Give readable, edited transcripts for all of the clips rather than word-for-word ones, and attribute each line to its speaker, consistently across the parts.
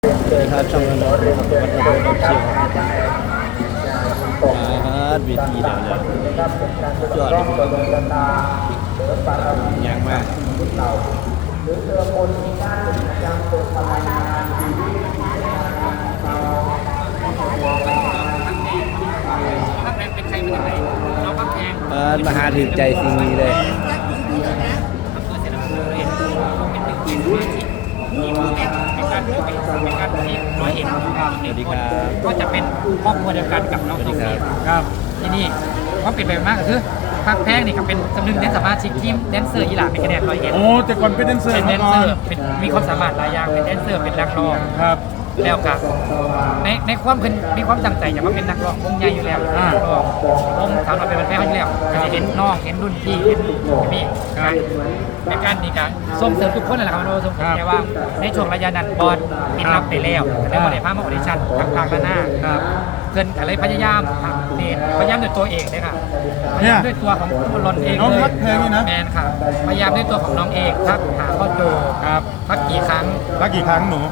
Speaker 1: สวัสดีครับช่องนั้นครับวัดระเบิดเชียวเวทีเดี๋ยวเลยยอดยังมาก
Speaker 2: พักแพงเป็นใครมาจากไหนน้องพักแพง
Speaker 1: มาหาถึงใจสิ่งนี้เลย
Speaker 2: อำเภอเสนาภูมิเลยเป็นหนึ่งในสมาชิกทีมผู้แต่งเป็นการที่ร้อยเอ็ด
Speaker 1: สวัสดีครับ
Speaker 2: ก็จะเป็นครอบครัวเดียวกันกับน้องโซเฟียครับที่นี่ก็เป็นไปมากก็คือพักแพงนี่ก็เป็นสำนึกในสมาชิกทีมแดนเซอร์อีหร่านเป็นคะแนนร้อยเอ็ด
Speaker 3: โอ้แต่ก่อนเป็นแดนเซอร์
Speaker 2: เป็นแดน
Speaker 3: มา
Speaker 2: เซ
Speaker 3: ก่
Speaker 2: อ
Speaker 3: อน
Speaker 2: ร์เป็นมีความสามารถหลายอย่างเป็นแดนเซอร์เป็นนักร้อง
Speaker 3: ครับ
Speaker 2: แล้วครับในความเพิ่นมีความตั้งใจจะมาเป็นนักร้องวงใหญ่อยู่แล้วนักร้องวงสาวน้อยเป็นแฟนเขาอยู่แล้วก็จะเห็นน้องเห็นรุ่นพี่เห็นพี่ในการนี้การส่งเสริมทุกคนนั่นแหละครับเราส่งเสริมแต่ว่าในช่วงระยะนั้นบอลปิดรับไปแล้วแต่บอลได้พามาออดิชั่นต่างๆนานาเกินอะไรพยายามทำเนี่ยพยายามด้วยตัวเองเลยค่ะพยายามด้วยตัวของคนรอนเอง
Speaker 3: น้อง
Speaker 2: เลย
Speaker 3: พักแพงนี่นะ
Speaker 2: แมนค่ะพยายามด้วยตัวของน้องเองทักหาพ่อโจ
Speaker 3: ครับ
Speaker 2: ทักกี่ครั้ง
Speaker 3: รักกี่ครั้งหนู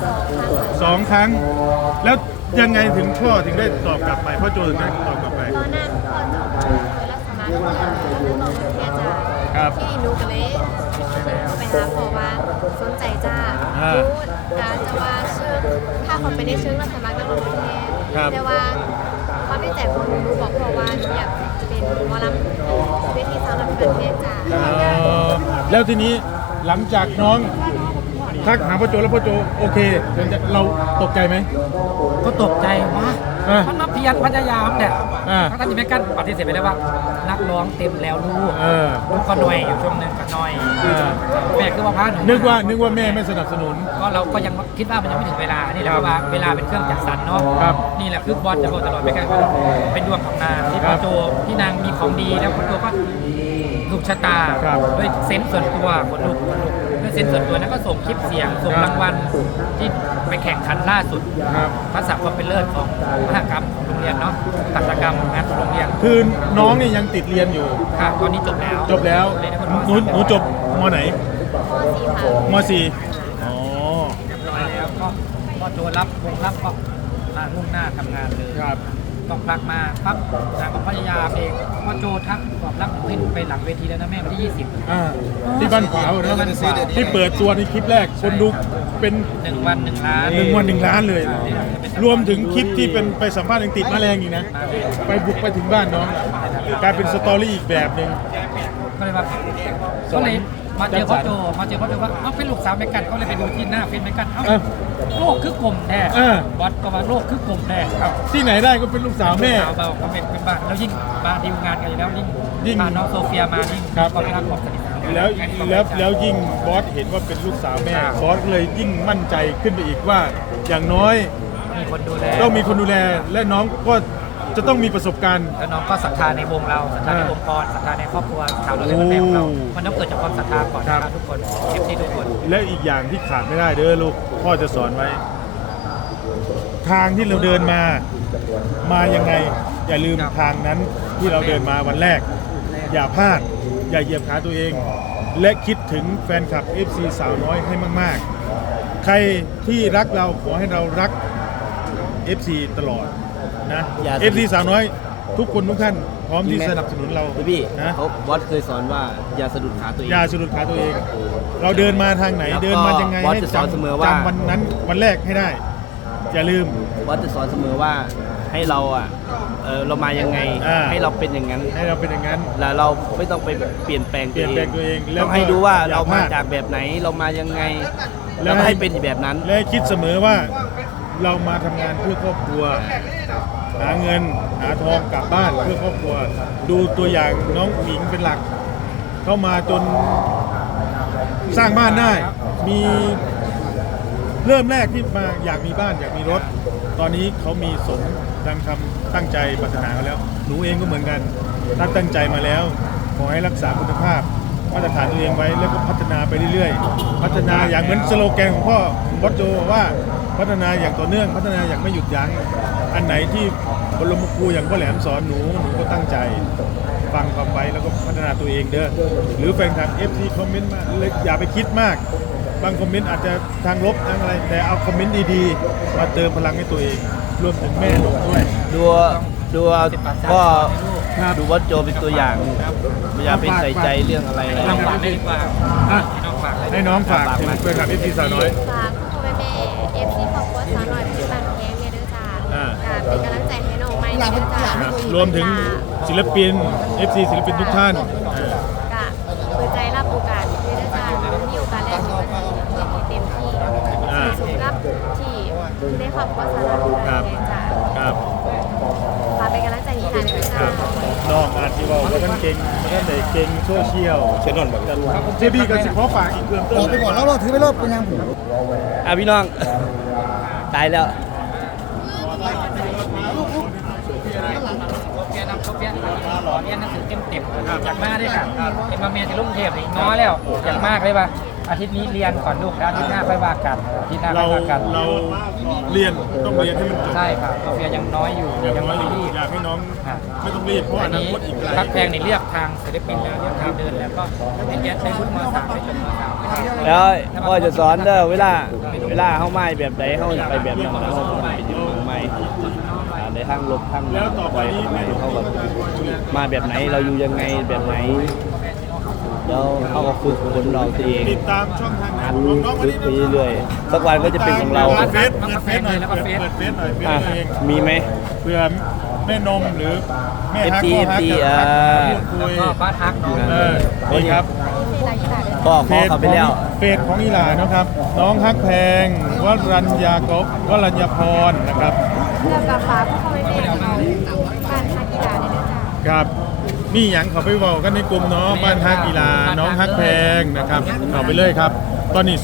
Speaker 3: 2 ครั้ง แล้วยังไงถึงพ่อถึงได้ตอบกลับไปพ่อโจถึงได้ตอบกลับไป
Speaker 4: ตอนนั้นพ่อจบเคยรักษาแล้วก็บอกว่าแค่จ่า
Speaker 3: ครับ
Speaker 4: ที่หนูก็เลยไปหาพ่อว่าสนใจจ้า
Speaker 3: อ่า
Speaker 4: พูดการจะว่าเชิงถ้าคนไปได้เชิงรักษาแล้วก็แค่
Speaker 3: ครับ
Speaker 4: แต่ว่าความในใจของหนูบอกพ่อว่าหนูอยากเป็นหมอลำเวทีสาวลำเกินแค่จ่า
Speaker 3: แล้วทีนี้หลังจากน้องทักหาพ่อโจแล้วพ่อโจโอเคเราตกใจไหม
Speaker 2: ก็ตกใจว่า
Speaker 3: อ่า
Speaker 2: มันมาเพียรพยายามเนี่ย
Speaker 3: อ่า
Speaker 2: ทั้งที่ไม่กั้นปฏิเสธไปเลยว่านักร้องเต็มแล้วลูก
Speaker 3: เออ
Speaker 2: ลูกก็หน่อยอยู่ช่วงหนึงก็หน่อย
Speaker 3: เออ
Speaker 2: แม่คือว่าพาหนู
Speaker 3: นึกว่าแม่ไม่สนับสนุน
Speaker 2: ก็เราก็ยังคิดว่ามันยังไม่ถึงเวลานี่แหละเพราะว่าเวลาเป็นเครื่องจักรสรรเนาะ
Speaker 3: ครับ
Speaker 2: นี่แหละคือบอลจะโดนตลอดไม่กันว่าเป็นดวงของนางที่
Speaker 3: ค
Speaker 2: พ่
Speaker 3: รั
Speaker 2: อบ โจที่นางมีของดีแล้วพ่อโจก็ถูกชะตา
Speaker 3: ครับ
Speaker 2: ด้วยเซนส์ส่วนตัวคนลูกด้วยเซนส์ส่วนตัวนั้นก็ส่งคลิปเสียงส่งรางวัลที่ไปแข่งขันล่าสุด
Speaker 3: ครับ
Speaker 2: ทักษะความเป็นเลิศของมหกรรมของโรงเรียนเนาะหัตถกรรมงานของโรงเรียน
Speaker 3: คือน้องนี่ยังติดเรียนอยู่
Speaker 2: ค่ะตอนนี้จบแล้ว
Speaker 3: จบแล้ว
Speaker 2: เรียนในคน
Speaker 3: หนูจบมไหน
Speaker 4: พ่อสี่ค่ะ
Speaker 3: ม .4 อ๋อ
Speaker 2: เรียบร้อยแล้วก็โจรับวงรับก็มุ่งหน้าทำงานเลย
Speaker 3: ครับ
Speaker 2: ต้องพักมาปั๊บนางก็พยายามเองพอโจทักตอบรับขึ้นไปหลังเวทีแล้วนะแม่วันที่ 20
Speaker 3: อ่าที่บ้านขวาวนะ
Speaker 2: บ้านขวาว
Speaker 3: ที่เปิดตัวในคลิปแรกคนดูเป็น
Speaker 2: 1 วัน 1 ล้าน
Speaker 3: 1 วัน 1 ล้านเลย รวมถึงคลิปที่เป็นไปสัมภาษณ์ยังติดมาแรงอีกนะ ไปบุกไปถึงบ้านน้องกลายเป็นสตอรี่อีกแบบหนึ่ง
Speaker 2: ก็เลยว่าก็เลยมาเจอพ่อโจว่าเอ้าเป็นลูกสาวแม่กันเขาเลยไปดูที่หน้าเฟซแม่กันเอ้า
Speaker 3: เออ
Speaker 2: โลกคือกลมแท้
Speaker 3: เออ
Speaker 2: บอสก็ว่าโลกคือกลมแท้ครับ
Speaker 3: ที่ไหนได้ก็เป็นลูกสาวแม่
Speaker 2: สาวเบาก็เป็นบ้านแล้วยิ่งมาดีลงานกันอยู่แล้วยิ่งมาน้องโซเฟียมายิ่ง
Speaker 3: ครับ
Speaker 2: ก็ไม่รักของสนิท
Speaker 3: แล้วยิ่งบอสเห็นว่าเป็นลูกสาวแม่บอสเลยยิ่งมั่นใจขึ้นไปอีกว่า อย่างน้อย
Speaker 2: มีคนดูแล
Speaker 3: ต้องมีคนดูแลและน้องก็จะต้องมีประสบการณ์
Speaker 2: แล้วน้องก็ศรัทธาในวงเราศรัทธาในองค์กรศรัทธาในครอบครัวชาวเราเป็นแม่ของเรา มันต้องเกิดจากความศรัทธาก่อนนะครับทุกคนเอฟซีทุกคน
Speaker 3: และอีกอย่างที่ขาดไม่ได้เด้อลูกพ่อจะสอนไว้ ทางที่เราเดินมายังไง อย่าลืมทางนั้นที่เราเดินมาวันแรก อย่าพลาด อย่าเหยียบขาตัวเอง และคิดถึงแฟนคลับ FC สาวน้อยให้มากๆ ใครที่รักเราขอให้เรารัก FC ตลอดนะ FC สาวน้อย ทุกคนทุกท่านพร้อมที่สนับสนุนเรา
Speaker 1: พี่
Speaker 3: นะ
Speaker 1: เขาบอสเคยสอนว่าอย่าสะดุดขาตัวเอง
Speaker 3: อย่าสะดุดขาตัวเอง เราเดินมาทางไหน
Speaker 1: แล้วก็
Speaker 3: เดินมายังไง
Speaker 1: บอส
Speaker 3: ให้
Speaker 1: จะสอนเสมอว่า
Speaker 3: จำวันนั้นวันแรกให้ได้ อย่าลืม
Speaker 1: บอสจะสอนเสมอว่าให้เราเรามายังไง
Speaker 3: อ่า
Speaker 1: ให้เราเป็นอย่างนั้น
Speaker 3: ให้เราเป็นอย่างนั้น
Speaker 1: แล้วเราไม่ต้องไปเปลี่ยนแปลง
Speaker 3: เปลี่ยนแปลงตัวเองแล้ว
Speaker 1: ต้องให้ดูว่า
Speaker 3: ก็อย่า
Speaker 1: เรา
Speaker 3: พ
Speaker 1: มา
Speaker 3: ลาด
Speaker 1: จากแบบไหนเรามายังไง
Speaker 3: แล้
Speaker 1: แล้ว
Speaker 3: ว
Speaker 1: ก็
Speaker 3: ให้
Speaker 1: ให้เป็นแบบนั้น
Speaker 3: และคิดเสมอว่าเรามาทำงานเพื่อครอบครัว หาเงินหาทองกลับบ้านเพื่อครอบครัว ดูตัวอย่างน้องหญิงเป็นหลัก เข้ามาจนสร้างบ้านได้ มีเริ่มแรกที่มาอยากมีบ้านอยากมีรถ ตอนนี้เขามีสมดังคำตั้งใจปรารถนาเขาแล้ว หนูเองก็เหมือนกันถ้าตั้งใจมาแล้ว ขอให้รักษาคุณภาพมาตรฐานตัวเองไว้แล้วก็พัฒนาไปเรื่อยๆ พัฒนาอย่างเหมือนสโลแกนของพ่อของบอสโจว่าพัฒนาอย่างต่อเนื่องพัฒนาอย่างไม่หยุดยั้งอันไหนที่บรมครูอย่างพ่อแหลมสอนหนูก็ตั้งใจฟังความไว้แล้วก็พัฒนาตัวเองเด้อหรือแฟนคลับ FT คอมเมนต์มาเลยอย่าไปคิดมากบางคอมเมนต์อาจจะทางลบทางอะไร แต่เอาคอมเมนต์ดีๆมาเติมพลังให้ตัวเองรวมถึงแม่นมด้วย
Speaker 1: ดูเอาพ่อดูว่าโจเป็นตัวอย่างอย่าไปใส่ใจเรื่องอะไรเลย
Speaker 2: น้องฝากได้ดีกว่า
Speaker 3: อ่ะ
Speaker 2: น้องฝากได้
Speaker 3: ให้น้องฝากถึงเพื่อนกับพี่สาวน้อย
Speaker 4: ฝากพ่อแม่เอฟซีครอบครัวสาวน้อยเป็นบ้านแพงเนี่ยเด้อจ้า
Speaker 3: อ่า
Speaker 4: เป็นกำลังใจให้น้องใหม่เนี่ยเด้อจ้า
Speaker 3: ครับรวมถึงศิลปิน FC ศิลปินทุกท่าน
Speaker 4: กะเปิดใจรับโอกาสเนี่ยเด้อจ้ามีโอกาสแรกก็จะเต็มที่สุขกับที่ได้ครอบครัวสาวน้อยเป็นบ้านแพงจ้า
Speaker 3: ครับ
Speaker 4: ฝากเป็นกำลังใจให้หลานด้วย
Speaker 3: ค
Speaker 4: จ้า
Speaker 3: รับน้องอาจจะบอกว่าท่านเก่งท่านไหนเก่งโซเชียลเช่นนนแบบเจบี้กับสิขอฝากอีกเพิ่มเติม
Speaker 5: บอกไปก่อนแล้วเราถือไปรอบเป็นยัง
Speaker 1: อ่ะพี่น้อง ตายแล้ว
Speaker 2: เปียนำเขาเปียนขอเรียนหนังสือเต็มอยากมาด้วยค่ะเห็นมาเมียที่ลุงเทพนี่น้อยแล้วอยากมากเลยป่ะอาทิตย์นี้เรียนก่อนลูกแล้วอาทิตย์หน้าค่อยว่ากันอาทิตย์หน้าค่
Speaker 3: เรา
Speaker 2: อยว่ากัน
Speaker 3: เราเรียนต้องเรียนให้มันจบ
Speaker 2: ใช่ครับโซเฟียยังน้อยอยู่
Speaker 3: อย่า
Speaker 2: ยัง
Speaker 3: น้อย
Speaker 2: ไม่รีบ
Speaker 3: อยากให้น้อง
Speaker 2: ค่ะ
Speaker 3: ไม่ต้องรีบเพราะอ
Speaker 2: อัน
Speaker 3: นา
Speaker 2: นี้
Speaker 3: คตอีกไกล
Speaker 2: พักแพงนี่เลือกทางศิลปินแล้วเลือกทางเดินแล้วก็ได้เรียนได้พุทธมสามไปจบมสาม
Speaker 1: แล้วพ่อจะสอนเด้อเวลาเข้าไม้แบบไหนเข้าไปแบบนั้นแล้วเข้าไปยึดมือไม้ในทางลบทางปล่อยของไม้เข้าแบบมาแบบไหนเราอยู่ยังไงแบบไหนแล้วเขาก็ฝึกฝนเราตัวเอง
Speaker 3: ติดตามช่องทางไหน
Speaker 1: หัด
Speaker 3: ของน้องวัน
Speaker 1: ฝึก
Speaker 3: นี้
Speaker 1: ไปเรื่อยๆสักวันก็จะเป็นของเรา
Speaker 3: เปิดเฟซหน่อยเปิดเฟซหน่อยเปิดเฟซหน่อย
Speaker 1: อ่ะ
Speaker 3: เอง
Speaker 1: มีไหม
Speaker 3: เพื่อแม่นมหรือแม่ฮัก
Speaker 1: FT
Speaker 3: พ่อฮัก
Speaker 1: FT
Speaker 3: พูดคุ
Speaker 2: แล้ว
Speaker 3: ย
Speaker 2: ก็บ้านฮักน้อง
Speaker 3: นี่ครับ
Speaker 1: พ่อขอเขาไปแล้ว
Speaker 3: เฟซของอีหลานะครับ น้องฮักแพงวรัญญากบวรัญญาพรนะครับ
Speaker 4: แล้วก็ฝากพ่อแม่เขาบ้านฮักกีฬาเนี่ยเด้อจ้า
Speaker 3: ครับนี่หยังเขาไปเว้ากันในกลุ่มเนาะบ้านฮักกีฬาน้องฮักแพงนะครับเอาไปเลยครับ ตอนนี้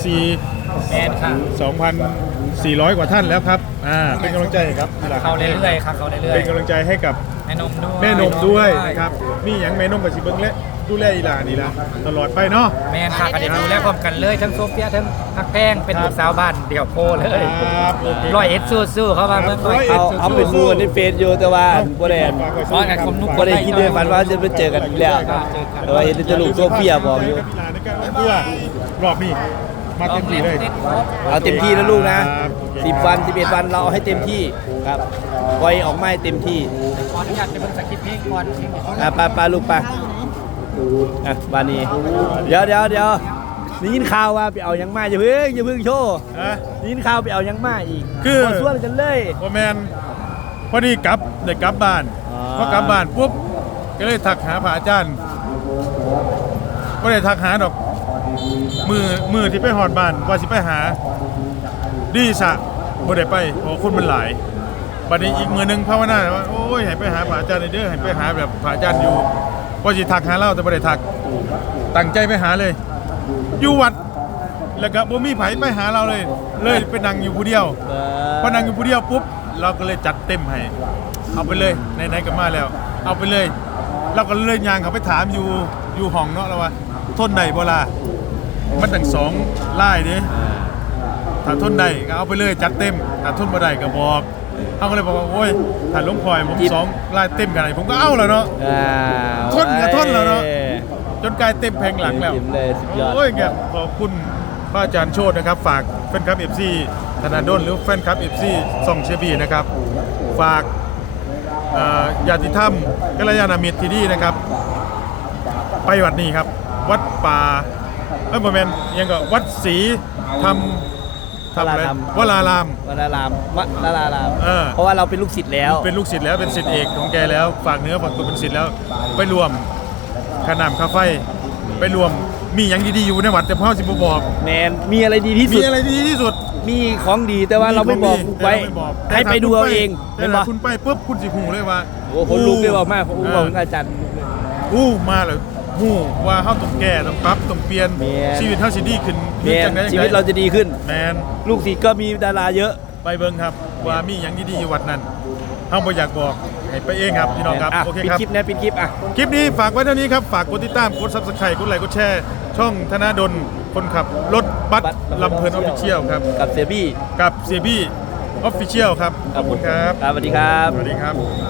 Speaker 3: 2,400
Speaker 2: แมนค่ะ
Speaker 3: 2,400 กว่าท่านแล้วครับเป็นกำลังใจครับอีหลา
Speaker 2: เขาเรื่อยๆครับเขาเรื่อย
Speaker 3: เป็นกำลังใจให้กับ
Speaker 2: ๆแม่นมด้วย
Speaker 3: แม่นมด้วยนะครับนี่หยังแม่นมกับสิเบิ้งและดูแลอีหลานี่ละตลอดไปเนาะ
Speaker 2: แมนค่ะกันเดี๋ยวดูแลพร้อมกันเลยทั้งโซเฟียทั้งฮักแป้งเป็นลูกสาวบ้านเดี่ยวโพเลย
Speaker 3: ครับโอเค
Speaker 2: ร้อยเอ็ดสู้ๆเข้ามาเมื่อก่อน
Speaker 1: เอาเป็นมูกันในเฟซอยู่แต่ว่าบ่ได้
Speaker 2: ร้อยกับคนนุก
Speaker 1: บ่ได้คิดเลยฝันว่าจะไปเจอกันอีกแล้วแต่ว่าเห็นแต่ลูกโซเฟียบอกอยู่
Speaker 3: เพื่อรอบนี้มาเต็มที่เลย
Speaker 1: เอาเต็มที่นะลูกนะ
Speaker 3: ครับ
Speaker 1: 10 วัน 11 วันเราเอาให้เต็มที่ครับปล่อยออกมาให้เต็มที่
Speaker 2: ขออนุญาตไปเบิ่งสคริปต์เพลงก่อน
Speaker 1: ไปลูกไปอ่ะบานีเดี๋ยวนี่ยินข่าวว่าไปเอายังมาอย่าเพิ่งโชว์
Speaker 3: ฮะ
Speaker 1: นี่ยินข่าวไปเอายังมาอีก
Speaker 3: คือ
Speaker 1: บ่ส่วนกันเลย
Speaker 3: พอแมนพอดีได้กลับบ้าน
Speaker 1: อ๋อ
Speaker 3: พอกลับบ้านปุ๊บก็เลยทักหาพระอาจารย์ก็เลยทักหาดอกมือที่ไปหอดบ้านว่าสิไปหาดีสะบ่ได้ไปเพราะคนมันหลายบัดนี้อีกมือหนึงภาวนาว่าโอ้ยให้ไปหาพระอาจารย์เด้อให้ไปหาแบบพระอาจารย์อยู่ว่าสิทักหาเราแต่บ่ได้ทักตั้งใจไปหาเลย อยู่วัดแล้วก็บ่มีไผไปหาเราเลยไปนั่งอยู่ผู้เดียว พอนั่งอยู่ผู้เดียวปุ๊บเราก็เลยจัดเต็มให้เอาไปเลยไหนๆก็มาแล้ว เอาไปเลย เราก็เลยยางเขาไปถามอยู่ห้องเนาะเราว่าทนใดบ่ล่ะมันตั้ง2ลายเด้ถ้าทนใดก็เอาไปเลยจัดเต็มถ้าทนบ่ได้ก็บอกเขาก็เลยบอกว่าโอ้ยถ้าหลวงพ่อยผม2ลายเต็มกันไหนผมก็เอาแล้วเนาะ ทนกับทนแล้วเนอะ จนกลายเต็มแผงหลังแล้ว
Speaker 1: เต็มเลยสุดยอด
Speaker 3: โอ้ยแกขอบคุณพระอาจารย์โชตินะครับฝากแฟนคลับ FC ธนาดลหรือแฟนคลับ FC ส่องเชฟบีนะครับฝากญาติธรรมกัลยาณมิตรที่นี่นะครับไปวัดนี้ครับ วัดป่าบ่แม่นยังก็วัดศรีธรรมอะไรวราราม
Speaker 1: วราราม
Speaker 3: เออ
Speaker 1: เพราะว่าเราเป็นลูกศิษย์แล้ว
Speaker 3: เป็นลูกศิษย์แล้วเป็นศิษย์เอกของแกแล้วฝากเนื้อฝากตัวเป็นศิษย์แล้วไปรวมขนามคาไฟไปรวมมีอย่างดีๆอยู่ในวัดแต่พ่อสิบบอก
Speaker 1: แมนมีอะไรดีที่สุ
Speaker 3: มี
Speaker 1: ด
Speaker 3: อะไรดีที่สุด
Speaker 1: มีของดีแต่ว่าเราไม่บอกไว้
Speaker 3: แต่เราม่บอก
Speaker 1: ให้ไปดูเอาเอง
Speaker 3: แต่
Speaker 1: เป็น
Speaker 3: ถ้า
Speaker 1: ปะ
Speaker 3: คุณไปปุ๊บคุณสิหูเลยว่า
Speaker 1: โอ้คนลุกได้บอกมากผมบอกอาจารย์
Speaker 3: มาเลยหูว่าเฮาต้องแก้ต้องปรับต้องเปลี่ยน
Speaker 1: แม่น
Speaker 3: ชีวิตเฮาสิดีขึ้น
Speaker 1: แมน
Speaker 3: จังใด
Speaker 1: ชีวิตเราจะดีขึ้น
Speaker 3: แมน
Speaker 1: ลูกศิษย์ก็มีดาราเยอะ
Speaker 3: ไปเบิ่งครับว่ามีอย่างดีๆอยู่วัดนั้นเฮาบ่อยากบอกให้ไปเองครับพี่น้องครับ
Speaker 1: อ่ะ
Speaker 3: โอเค
Speaker 1: ปิด
Speaker 3: ครับ
Speaker 1: คลิปนะปิดคลิปอ่ะ
Speaker 3: คลิปนี้ฝากไว้เท่านี้ครับ ฝากกดติดตาม กด Subscribe กดไลค์ กดแชร์ ช่องธนาดล คนขับ รถบัสลำเพลินออฟฟิเชียลครับ
Speaker 1: กับเสียบี้
Speaker 3: กับเซบี้ออฟฟิเชียลครับ ขอบคุณครับ
Speaker 1: ครับสวัสดีครับ
Speaker 3: สวัสดีครับ